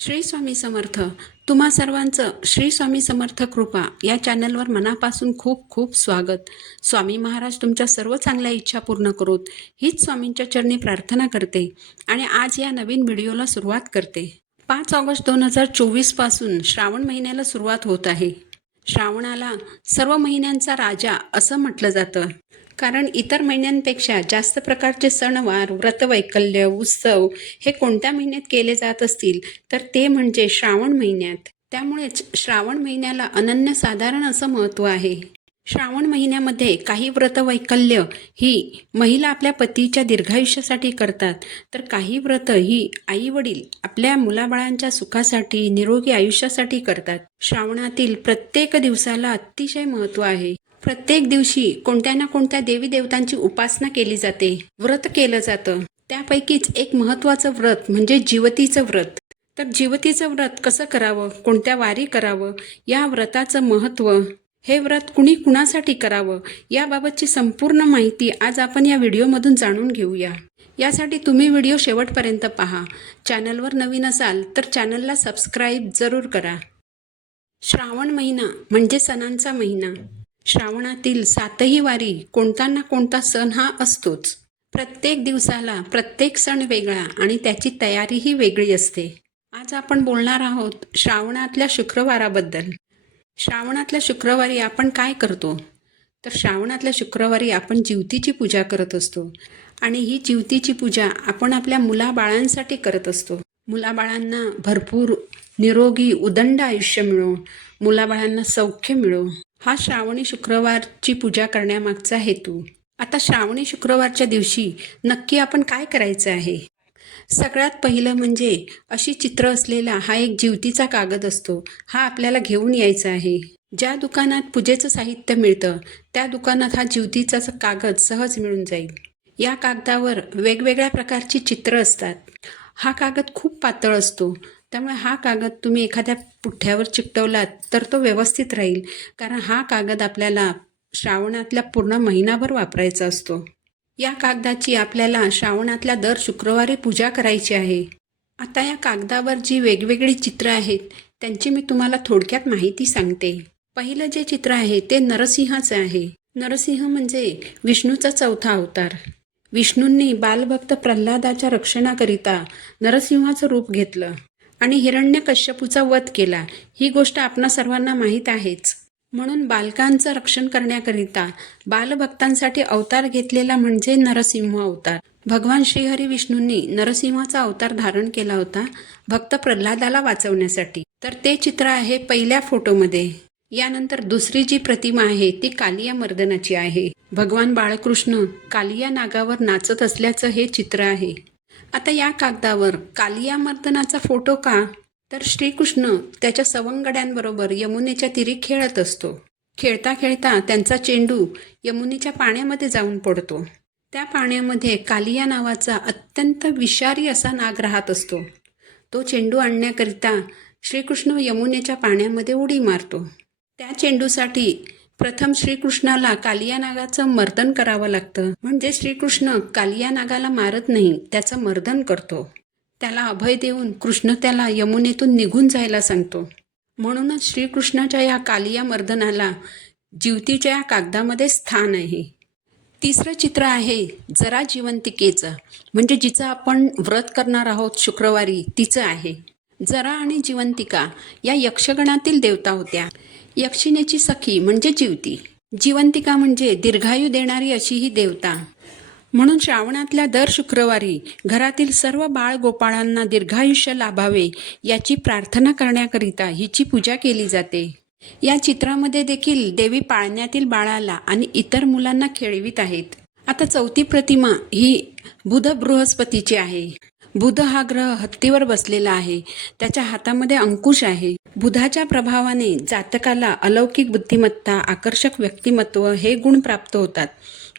श्री स्वामी समर्थ. तुम्हा सर्वांचं श्री स्वामी समर्थ कृपा या चॅनलवर मनापासून खूप खूप स्वागत. स्वामी महाराज तुमच्या सर्व चांगल्या इच्छा पूर्ण करोत हीच स्वामींच्या चरणी प्रार्थना करते आणि आज या नवीन व्हिडिओला सुरुवात करते. 5 ऑगस्ट 2024 पासून श्रावण महिन्याला सुरुवात होत आहे. श्रावणाला सर्व महिन्यांचा राजा असं म्हटलं जातं, कारण इतर महिन्यांपेक्षा जास्त प्रकारचे सणवार, व्रतवैकल्य, उत्सव हे कोणत्या महिन्यात केले जात असतील तर ते म्हणजे श्रावण महिन्यात. त्यामुळेच श्रावण महिन्याला अनन्यसाधारण असं महत्त्व आहे. श्रावण महिन्यामध्ये काही व्रतवैकल्य ही महिला आपल्या पतीच्या दीर्घायुष्यासाठी करतात, तर काही व्रत ही आई वडील आपल्या मुलाबाळांच्या सुखासाठी, निरोगी आयुष्यासाठी करतात. श्रावणातील प्रत्येक दिवसाला अतिशय महत्त्व आहे. प्रत्येक दिवशी कोणत्या ना कोणत्या देवी देवतांची उपासना केली जाते, व्रत केलं जातं. त्यापैकीच एक महत्त्वाचं व्रत म्हणजे जिवतीचं व्रत. तर जिवतीचं व्रत कसं करावं, कोणत्या वारी करावं, या व्रताचं महत्त्व, हे व्रत कुणी कुणासाठी करावं याबाबतची संपूर्ण माहिती आज आपण या व्हिडिओमधून जाणून घेऊया. यासाठी तुम्ही व्हिडिओ शेवटपर्यंत पहा. चॅनलवर नवीन असाल तर चॅनलला सबस्क्राईब जरूर करा. श्रावण महिना म्हणजे सणांचा महिना. श्रावणातील 7ही वारी कोणता ना कोणता सण हा असतोच. प्रत्येक दिवसाला प्रत्येक सण वेगळा आणि त्याची तयारीही वेगळी असते. आज आपण बोलणार आहोत श्रावणातल्या शुक्रवाराबद्दल. श्रावणातल्या शुक्रवारी आपण काय करतो, तर श्रावणातल्या शुक्रवारी आपण जिवतीची पूजा करत असतो आणि ही जिवतीची पूजा आपण आपल्या मुलाबाळांसाठी करत असतो. मुलाबाळांना भरपूर निरोगी उदंड आयुष्य मिळो, मुलाबाळांना सौख्य मिळो, हा श्रावणी शुक्रवारची पूजा करण्यामागचा हेतू. आता श्रावणी शुक्रवारच्या दिवशी नक्की आपण काय करायचं आहे? सगळ्यात पहिलं म्हणजे अशी चित्र असलेला हा एक जिवतीचा कागद असतो, हा आपल्याला घेऊन यायचा आहे. ज्या दुकानात पूजेचं साहित्य मिळतं त्या दुकानात हा जिवतीचा कागद सहज मिळून जाईल. या कागदावर वेगवेगळ्या प्रकारची चित्र असतात. हा कागद खूप पातळ असतो, त्यामुळे हा कागद तुम्ही एखाद्या पुठ्ठ्यावर चिकटवलात तर तो व्यवस्थित राहील, कारण हा कागद आपल्याला श्रावणातल्या पूर्ण महिनाभर वापरायचा असतो. या कागदाची आपल्याला श्रावणातल्या दर शुक्रवारी पूजा करायची आहे. आता या कागदावर जी वेगवेगळी चित्र आहेत त्यांची मी तुम्हाला थोडक्यात माहिती सांगते. पहिलं जे चित्र आहे ते नरसिंहाचं आहे. नरसिंह म्हणजे विष्णूचा चौथा अवतार. विष्णूंनी बालभक्त प्रल्हादाच्या रक्षणाकरिता नरसिंहाचं रूप घेतलं आणि हिरण्यकश्यपूचा वध केला. ही गोष्ट आपणा सर्वांना माहीत आहेच. म्हणून बालकांचं रक्षण करण्याकरिता बालभक्तांसाठी अवतार घेतलेला म्हणजे नरसिंह अवतार. भगवान श्रीहरी विष्णूंनी नरसिंहाचा अवतार धारण केला होता भक्त प्रल्हादाला वाचवण्यासाठी. तर ते चित्र आहे पहिल्या फोटोमध्ये. यानंतर दुसरी जी प्रतिमा आहे ती कालिया मर्दनाची आहे. भगवान बाळकृष्ण कालिया नागावर नाचत असल्याचं हे चित्र आहे. आता या कागदावर कालिया मर्दनाचा फोटो का, तर श्रीकृष्ण त्याच्या सवंगड्यांबरोबर यमुनेच्या तीरी खेळत असतो. खेळता खेळता त्यांचा चेंडू यमुनेच्या पाण्यामध्ये जाऊन पडतो. त्या पाण्यामध्ये कालिया नावाचा अत्यंत विषारी असा नाग राहत असतो. तो चेंडू आणण्याकरिता श्रीकृष्ण यमुनेच्या पाण्यामध्ये उडी मारतो. त्या चेंडूसाठी प्रथम श्रीकृष्णाला कालिया नागाचं मर्दन करावं लागतं. म्हणजे श्रीकृष्ण कालिया नागाला मारत नाही, त्याचं मर्दन करतो. त्याला अभय देऊन कृष्ण त्याला यमुनेतून निघून जायला सांगतो. म्हणूनच श्रीकृष्णाच्या या कालिया मर्दनाला जिवतीच्या या कागदामध्ये स्थान आहे. तिसरं चित्र आहे जरा जिवंतिकेचं, म्हणजे जिचं आपण व्रत करणार आहोत शुक्रवारी तिचं आहे. जरा आणि जिवंतिका या यक्षगणातील देवता होत्या. यक्षिणेची सखी म्हणजे जिवती. जिवंतिका म्हणजे दीर्घायू देणारी अशी ही देवता. म्हणून श्रावणातल्या दर शुक्रवारी घरातील सर्व बाळ गोपाळांना दीर्घायुष्य लाभावे याची प्रार्थना करण्याकरिता हिची पूजा केली जाते. या चित्रामध्ये देखील देवी पाळण्यातील बाळाला आणि इतर मुलांना खेळवीत आहेत. आता चौथी प्रतिमा ही बुध बृहस्पतीची आहे. बुध हा ग्रह हत्तीवर बसलेला आहे. त्याच्या हातामध्ये अंकुश आहे. बुधाच्या प्रभावाने जातकाला अलौकिक बुद्धिमत्ता, आकर्षक व्यक्तिमत्व हे गुण प्राप्त होतात.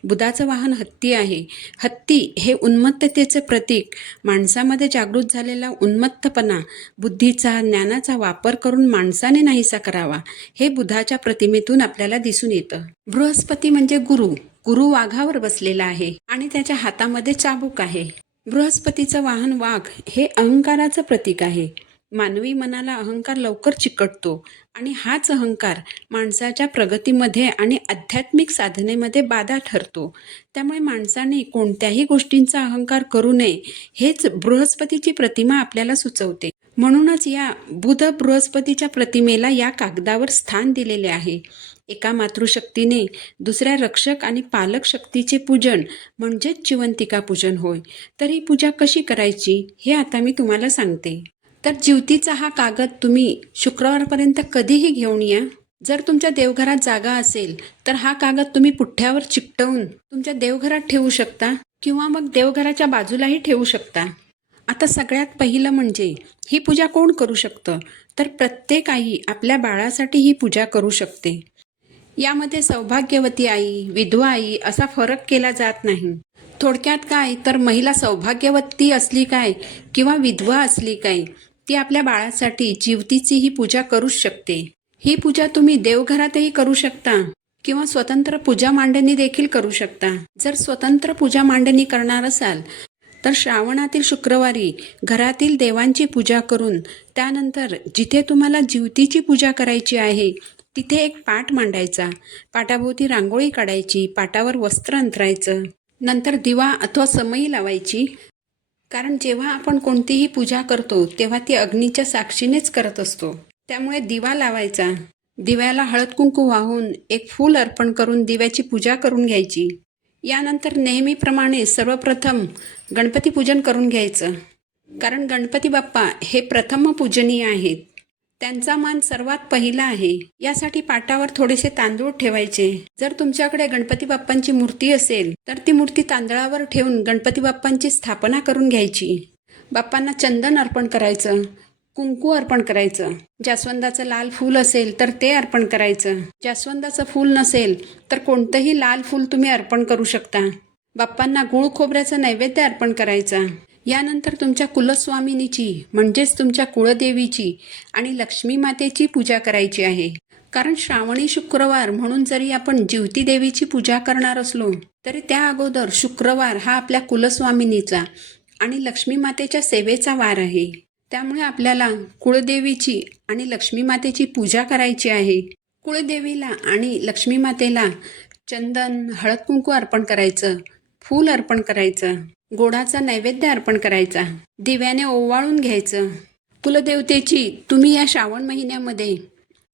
बुधाचं वाहन हत्ती आहे. हत्ती हे उन्मत्ततेचे प्रतीक. माणसामध्ये जागृत झालेला उन्मत्तपणा, बुद्धीचा, ज्ञानाचा वापर करून माणसाने नाहीसा करावा, हे बुधाच्या प्रतिमेतून आपल्याला दिसून येतं. बृहस्पती म्हणजे गुरु. गुरु वाघावर बसलेला आहे आणि त्याच्या हातामध्ये चाबूक आहे. बृहस्पतीचं वाहन वाघ हे अहंकाराचं प्रतीक आहे. मानवी मनाला अहंकार लवकर चिकटतो आणि हाच अहंकार माणसाच्या प्रगतीमध्ये आणि आध्यात्मिक साधनेमध्ये बाधा ठरतो. त्यामुळे माणसाने कोणत्याही गोष्टींचा अहंकार करू नये हेच बृहस्पतीची प्रतिमा आपल्याला सुचवते. म्हणूनच या बुध बृहस्पतीच्या प्रतिमेला या कागदावर स्थान दिलेले आहे. एका मातृशक्तीने दुसऱ्या रक्षक आणि पालक शक्तीचे पूजन म्हणजेच जिवंतिका पूजन होय. तर ही पूजा कशी करायची हे आता मी तुम्हाला सांगते. तर जिवतीचा हा कागद तुम्ही शुक्रवारपर्यंत कधीही घेऊन या. जर तुमच्या देवघरात जागा असेल तर हा कागद तुम्ही पुठ्ठ्यावर चिकटवून तुमच्या देवघरात ठेवू शकता किंवा मग देवघराच्या बाजूलाही ठेवू शकता. आता सगळ्यात पहिलं म्हणजे ही पूजा कोण करू शकतं, तर प्रत्येक आई आपल्या बाळासाठी ही पूजा करू शकते. यामध्ये सौभाग्यवती आई, विधवा आई असा फरक केला जात नाही. थोडक्यात काय, तर महिला सौभाग्यवती असली काय किंवा विधवा असली काय, ती आपल्या बाळासाठी जिवतीची ही पूजा करूच शकते. ही पूजा तुम्ही देवघरातही करू शकता किंवा स्वतंत्र पूजा मांडणी देखील करू शकता. जर स्वतंत्र पूजा मांडणी करणार असाल तर श्रावणातील शुक्रवारी घरातील देवांची पूजा करून त्यानंतर जिथे तुम्हाला जिवतीची पूजा करायची आहे तिथे एक पाट मांडायचा, पाटाभोवती रांगोळी काढायची, पाटावर वस्त्र अंथरायचं, नंतर दिवा अथवा समई लावायची. कारण जेव्हा आपण कोणतीही पूजा करतो तेव्हा ती अग्नीच्या साक्षीनेच करत असतो. त्यामुळे दिवा लावायचा, दिव्याला हळद कुंकू वाहून एक फूल अर्पण करून दिव्याची पूजा करून घ्यायची. यानंतर नेहमीप्रमाणे सर्वप्रथम गणपती पूजन करून घ्यायचं. कारण गणपती बाप्पा हे प्रथम पूजनीय आहेत, त्यांचा मान सर्वात पहिला आहे. यासाठी पाटावर थोडेसे तांदूळ ठेवायचे. जर तुमच्याकडे गणपती बाप्पांची मूर्ती असेल तर ती मूर्ती तांदळावर ठेवून गणपती बाप्पांची स्थापना करून घ्यायची. बाप्पांना चंदन अर्पण करायचं, कुंकू अर्पण करायचं. जास्वंदाचं लाल फूल असेल तर ते अर्पण करायचं. जास्वंदाचं फूल नसेल तर कोणतंही लाल फूल तुम्ही अर्पण करू शकता. बाप्पांना गूळ खोबऱ्याचं नैवेद्य अर्पण करायचा. यानंतर तुमच्या कुलस्वामिनीची म्हणजेच तुमच्या कुळदेवीची आणि लक्ष्मी मातेची पूजा करायची आहे. कारण श्रावणी शुक्रवार म्हणून जरी आपण जिवती देवीची पूजा करणार असलो तरी त्या अगोदर शुक्रवार हा आपल्या कुलस्वामिनीचा आणि लक्ष्मी मातेच्या सेवेचा वार आहे. त्यामुळे आपल्याला कुळदेवीची आणि लक्ष्मी मातेची पूजा करायची आहे. कुळदेवीला आणि लक्ष्मी मातेला चंदन, हळद कुंकू अर्पण करायचं, फूल अर्पण करायचं, गोडाचा नैवेद्य अर्पण करायचा, दिव्याने ओवाळून घ्यायचं. कुलदेवतेची तुम्ही या श्रावण महिन्यामध्ये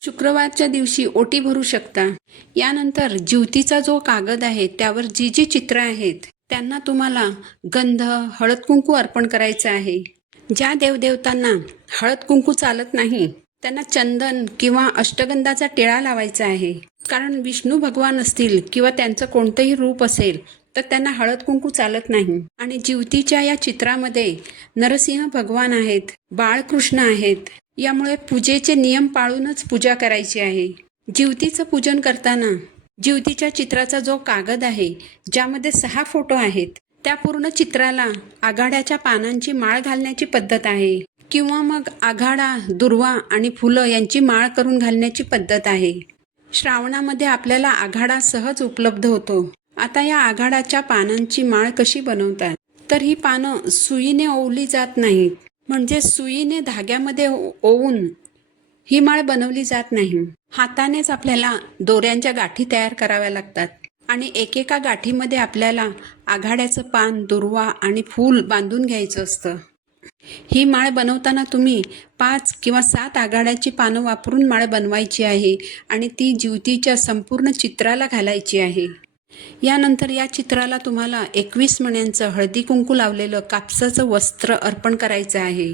शुक्रवारच्या दिवशी ओटी भरू शकता. यानंतर जिवतीचा जो कागद आहे त्यावर जी जी चित्र आहेत त्यांना तुम्हाला गंध, हळद कुंकू अर्पण करायचं आहे. ज्या देवदेवतांना हळद कुंकू चालत नाही त्यांना चंदन किंवा अष्टगंधाचा टिळा लावायचा आहे. कारण विष्णू भगवान असतील किंवा त्यांचं कोणतंही रूप असेल तर त्यांना हळद कुंकू चालत नाही. आणि जिवतीच्या या चित्रामध्ये नरसिंह भगवान आहेत, बाळकृष्ण आहेत. यामुळे पूजेचे नियम पाळूनच पूजा करायची आहे. जिवतीचं पूजन करताना जिवतीच्या चित्राचा जो कागद आहे ज्यामध्ये 6 फोटो आहेत त्या पूर्ण चित्राला आघाड्याच्या पानांची माळ घालण्याची पद्धत आहे किंवा मग आघाडा, दुर्वा आणि फुलं यांची माळ करून घालण्याची पद्धत आहे. श्रावणामध्ये आपल्याला आघाडा सहज उपलब्ध होतो. आता या आघाडाच्या पानांची माळ कशी बनवतात, तर ही पानं सुईने ओवली जात नाहीत. म्हणजे सुईने धाग्यामध्ये ओवून ही माळ बनवली जात नाही. हातानेच आपल्याला दोऱ्यांच्या गाठी तयार कराव्या लागतात आणि एकेका गाठीमध्ये आपल्याला आघाड्याचं पान, दुर्वा आणि फूल बांधून घ्यायचं असतं. ही माळ बनवताना तुम्ही 5 किंवा 7 आघाड्याची पानं वापरून माळ बनवायची आहे आणि ती जिवतीच्या संपूर्ण चित्राला घालायची आहे. यानंतर या चित्राला तुम्हाला 21 मण्यांचं हळदी कुंकू लावलेलं कापसाचं वस्त्र अर्पण करायचं आहे.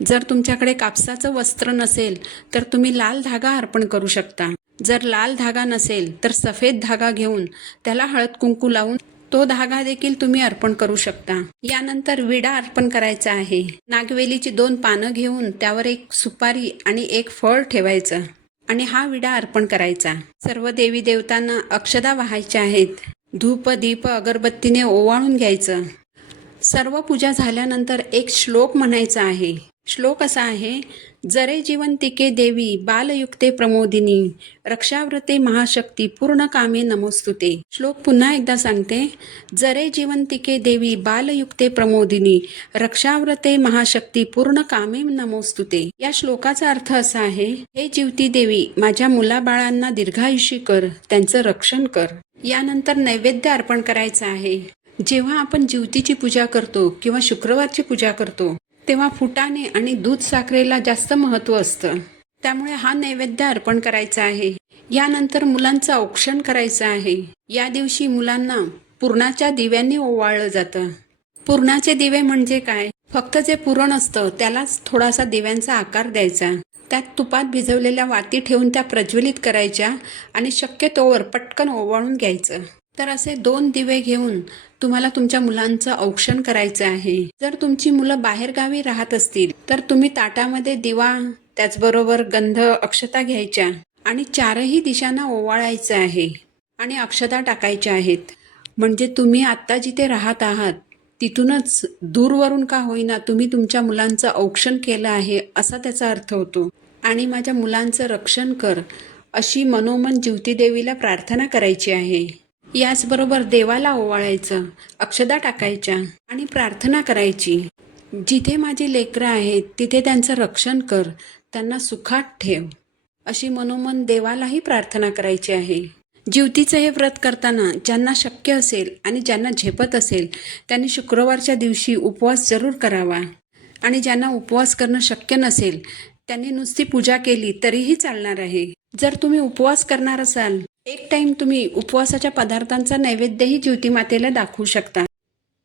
जर तुमच्याकडे कापसाचं वस्त्र नसेल तर तुम्ही लाल धागा अर्पण करू शकता. जर लाल धागा नसेल तर सफेद धागा घेऊन त्याला हळद कुंकू लावून तो धागा देखील तुम्ही अर्पण करू शकता. यानंतर विडा अर्पण करायचा आहे. नागवेलीची 2 पानं घेऊन त्यावर एक सुपारी आणि एक फळ ठेवायचं आणि हा विडा अर्पण करायचा. सर्व देवी देवतांना अक्षदा वाहायच्या आहेत. धूप, दीप, अगरबत्तीने ओवाळून घ्यायचं. सर्व पूजा झाल्यानंतर एक श्लोक म्हणायचा आहे. श्लोक असा आहे, जरे जीवंतिके देवी बालयुक्ते प्रमोदिनी रक्षाव्रते महाशक्ती पूर्ण कामे नमोस्तुते. श्लोक पुन्हा एकदा सांगते, जरे जीवंतिके देवी बालयुक्ते प्रमोदिनी रक्षाव्रते महाशक्ती पूर्ण कामे नमोस्तुते. या श्लोकाचा अर्थ असा आहे, हे जीवती देवी माझ्या मुलाबाळांना दीर्घायुषी कर, त्यांचं रक्षण कर. यानंतर नैवेद्य अर्पण करायचं आहे. जेव्हा आपण जीवतीची पूजा करतो किंवा शुक्रवारची पूजा करतो तेव्हा फुटाणे आणि दूध साखरेला जास्त महत्त्व असतं. त्यामुळे हा नैवेद्य अर्पण करायचा आहे. यानंतर मुलांचं औक्षण करायचं आहे. या दिवशी मुलांना पुरणाच्या दिव्यांनी ओवाळलं जातं. पुरणाचे दिवे म्हणजे काय? फक्त जे पुरण असतं त्यालाच थोडासा दिव्यांचा आकार द्यायचा. त्यात तुपात भिजवलेल्या वाती ठेवून त्या प्रज्वलित करायच्या आणि शक्यतोवर पटकन ओवाळून घ्यायचं. तर असे 2 दिवे घेऊन तुम्हाला तुमच्या मुलांचं औक्षण करायचं आहे. जर तुमची मुलं बाहेरगावी राहत असतील तर तुम्ही ताटामध्ये दिवा, त्याचबरोबर गंध, अक्षता घ्यायच्या आणि 4ही दिशांना ओवाळायचं आहे आणि अक्षता टाकायच्या आहेत. म्हणजे तुम्ही आत्ता जिथे राहत आहात तिथूनच दूरवरून का होईना तुम्ही तुमच्या मुलांचं औक्षण केलं आहे असा त्याचा अर्थ होतो. आणि माझ्या मुलांचं रक्षण कर अशी मनोमन जीवती देवीला प्रार्थना करायची आहे. याचबरोबर देवाला ओवाळायचं, अक्षता टाकायच्या आणि प्रार्थना करायची. जिथे माझी लेकरं आहेत तिथे त्यांचं रक्षण कर, त्यांना सुखात ठेव अशी मनोमन देवालाही प्रार्थना करायची आहे. जीवतीचं हे व्रत करताना ज्यांना शक्य असेल आणि ज्यांना झेपत असेल त्यांनी शुक्रवारच्या दिवशी उपवास जरूर करावा आणि ज्यांना उपवास करणं शक्य नसेल त्यांनी नुसती पूजा केली तरीही चालणार आहे. जर तुम्ही उपवास करणार असाल, एक टाइम तुम्ही उपवासाच्या पदार्थांचा नैवेद्यही जीवती मातेला दाखवू शकता.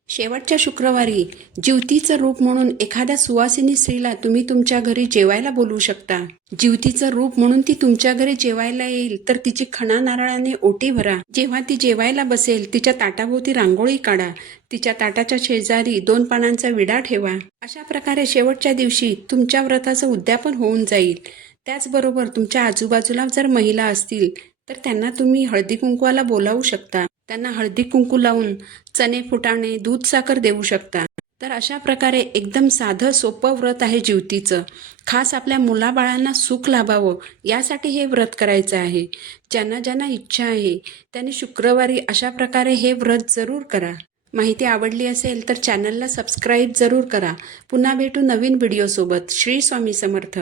शेवटच्या शुक्रवारी जीवतीचं रूप म्हणून एखाद्या सुवासिनी स्त्रीला तुम्ही तुमच्या घरी जेवायला बोलवू शकता. जीवतीचं रूप म्हणून ती तुमच्या घरी जेवायला येईल तर तिची खणा नारळाने ओटी भरा. जेव्हा ती जेवायला बसेल तिच्या ताटाभोवती रांगोळी काढा. तिच्या ताटाच्या शेजारी 2 पानांचा विडा ठेवा. अशा प्रकारे शेवटच्या दिवशी तुमच्या व्रताचं उद्यापन होऊन जाईल. त्याचबरोबर तुमच्या आजूबाजूला जर महिला असतील तर त्यांना तुम्ही हळदी कुंकवाला बोलावू शकता. त्यांना हळदी कुंकू लावून चणे, फुटाणे, दूध, साखर देऊ शकता. तर अशा प्रकारे एकदम साधं सोपं व्रत आहे जीवतीचं. खास आपल्या मुलाबाळांना सुख लाभावं यासाठी हे व्रत करायचं आहे. ज्यांना ज्यांना इच्छा आहे त्यांनी शुक्रवारी अशा प्रकारे हे व्रत जरूर करा. माहिती आवडली असेल तर चॅनलला सबस्क्राईब जरूर करा. पुन्हा भेटू नवीन व्हिडिओसोबत. श्री स्वामी समर्थ.